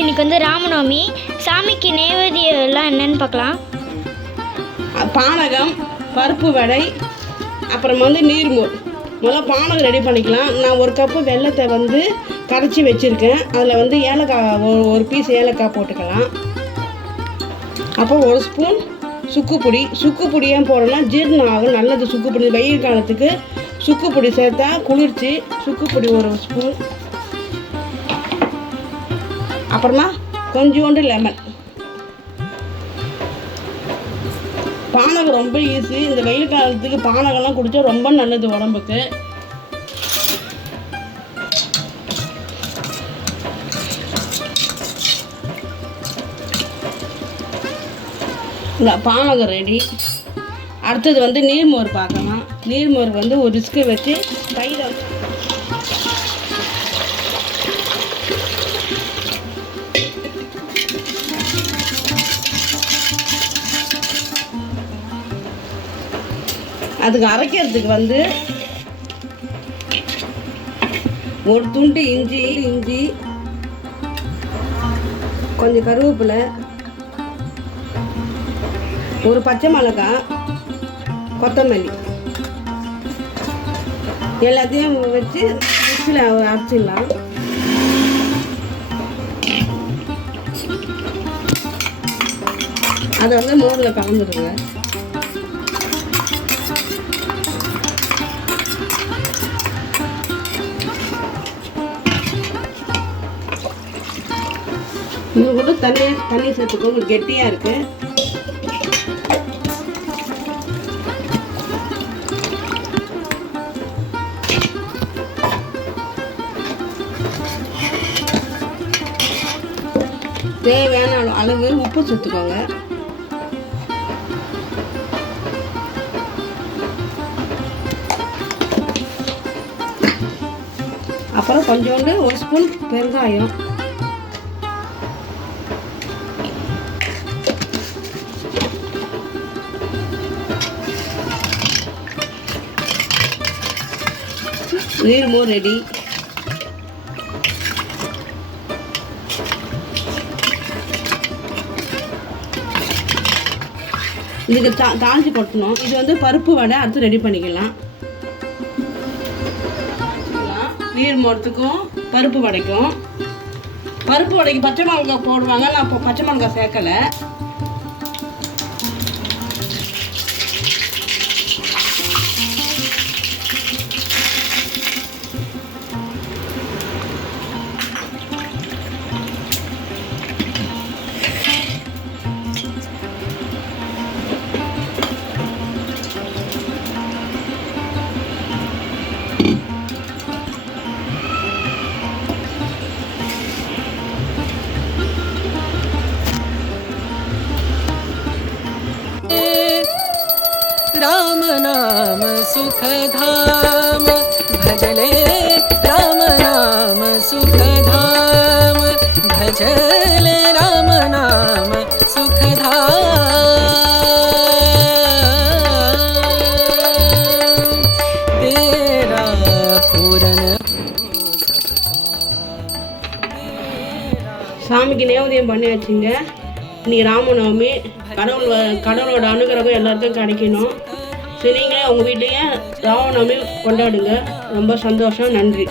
இன்னைக்கு வந்து ராமநவமி. சாமிக்கு நைவேத்தியம் எல்லாம் என்னன்னு பார்க்கலாம். பானகம், பருப்பு வடை, அப்புறம் வந்து நீர்மோர். முதல்ல பானகம் ரெடி பண்ணிக்கலாம். நான் ஒரு கப்பு வெல்லத்தை வந்து கரைச்சி வச்சுருக்கேன். அதில் வந்து ஏலக்காய் ஒரு பீஸ் ஏலக்காய் போட்டுக்கலாம். அப்போ ஒரு ஸ்பூன் சுக்குப்பொடி. சுக்குப்பொடி ஏன் போடணும்னா ஜீரணம் ஆகும், நல்லது. சுக்குப்பொடி வெயில் காலத்துக்கு சுக்குப்பொடி சேர்த்தா குளிர்ச்சி. சுக்குப்பொடி ஒரு ஸ்பூன். அப்புறமா கொஞ்சோண்டு லெமன். பானகம் ரொம்ப ஈஸி. இந்த வெயில் காலத்துக்கு பானகம்லாம் குடித்தா ரொம்ப நல்லது உடம்புக்கு. இந்த பானகம் ரெடி. அடுத்தது வந்து நீர்மோர் பார்க்கலாம். நீர்மோர் வந்து ஒரு ரிஸ்க்கு வச்சு கையில் அதுக்கு அரைக்கிறதுக்கு வந்து ஒரு துண்டு இஞ்சி, கொஞ்சம் கருவேப்பிலை, ஒரு பச்சை மிளகாய், கொத்தமல்லி எல்லாத்தையும் வச்சு மிக்ஸியில் அரைச்சிடலாம். அதை வந்து மோரில் கலந்துடுங்க. இது கூட தண்ணி சேர்த்துக்கோங்க, கெட்டியாக இருக்கு. தேவையான அளவு உப்பு சேர்த்துக்கோங்க. அப்புறம் கொஞ்சோண்டு ஒரு ஸ்பூன் பெருங்காயம். நீர்மோர் ரெடி. இதுக்கு தாளிச்சு கொட்டணும். இது வந்து பருப்பு வடை அடுத்து ரெடி பண்ணிக்கலாம். நீர்மோரத்துக்கும் பருப்பு வடைக்கும். பருப்பு வடைக்கு பச்சை மிளகாய் போடுவாங்க. நான் இப்போ பச்சை மிளகாய் சேர்க்கலை. राम नाम सुख धाम भजले, राम नाम सुख धाम भजले, राम नाम सुख धाम तेरा पूरन சாமிக்கு நைவேத்தியம் பண்ணியாச்சுங்க. இன்னைக்கு ராமநவமி. கடவுளோட அனுகிரகம் எல்லாருக்கும் கிடைக்கணும். சரி, நீங்களே உங்கள் வீட்லேயே ராமநவமி கொண்டாடுங்க. ரொம்ப சந்தோஷம். நன்றி.